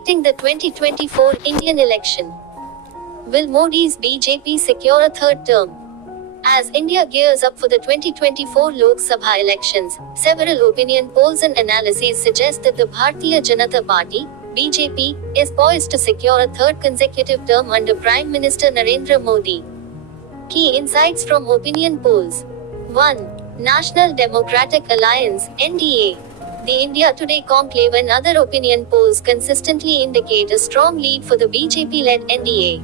predicting the 2024 Indian election. Will Modi's BJP secure a third term? As India gears up for the 2024 Lok Sabha elections, several opinion polls and analyses suggest that the Bharatiya Janata Party, BJP, is poised to secure a third consecutive term under Prime Minister Narendra Modi. Key insights from opinion polls. 1. National Democratic Alliance, NDA. The India Today conclave and other opinion polls consistently indicate a strong lead for the BJP-led NDA.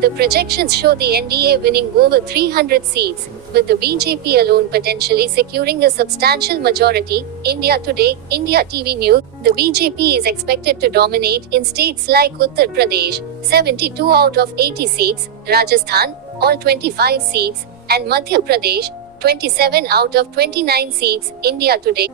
The projections show the NDA winning over 300 seats, with the BJP alone potentially securing a substantial majority. India Today, India TV News. The BJP is expected to dominate in states like Uttar Pradesh, 72 out of 80 seats, Rajasthan, all 25 seats, and Madhya Pradesh, 27 out of 29 seats. India Today.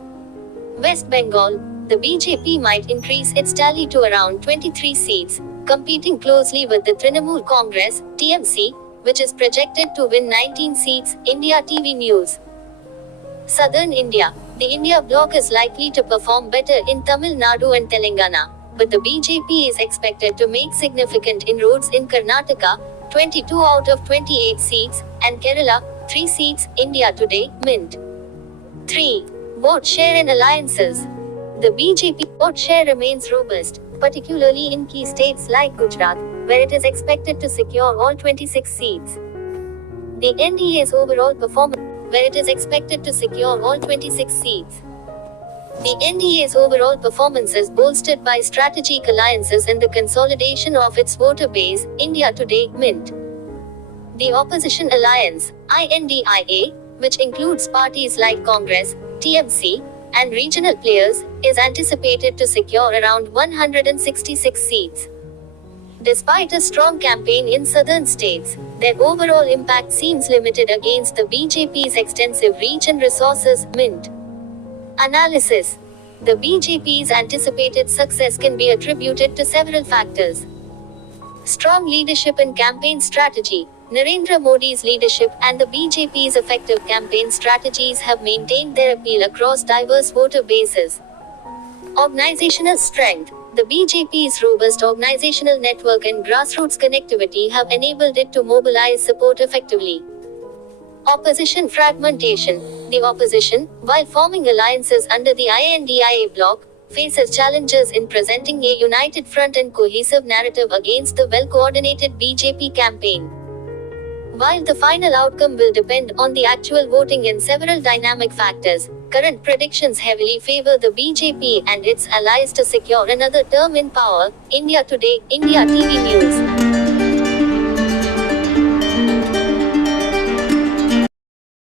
West Bengal, the BJP might increase its tally to around 23 seats, competing closely with the Trinamool Congress, TMC, which is projected to win 19 seats. India TV News. Southern India. The India bloc is likely to perform better in Tamil Nadu and Telangana, but the BJP is expected to make significant inroads in Karnataka, 22 out of 28 seats, and Kerala, 3 seats. India Today, Mint. 3. Vote share and alliances. The BJP vote share remains robust, particularly in key states like Gujarat, where it is expected to secure all 26 seats. The NDA's overall performance, where it is expected to secure all 26 seats. The NDA's overall performance is bolstered by strategic alliances and the consolidation of its voter base. India Today, Mint. The Opposition Alliance, INDIA, which includes parties like Congress, TMC, and regional players, is anticipated to secure around 166 seats. Despite a strong campaign in southern states, their overall impact seems limited against the BJP's extensive reach and resources. Mint. Analysis. The BJP's anticipated success can be attributed to several factors. Strong leadership and campaign strategy. Narendra Modi's leadership and the BJP's effective campaign strategies have maintained their appeal across diverse voter bases. Organizational strength. The BJP's robust organizational network and grassroots connectivity have enabled it to mobilize support effectively. Opposition fragmentation. The opposition, while forming alliances under the INDIA bloc, faces challenges in presenting a united front and cohesive narrative against the well-coordinated BJP campaign. While the final outcome will depend on the actual voting and several dynamic factors, current predictions heavily favor the BJP and its allies to secure another term in power. India Today, India TV News.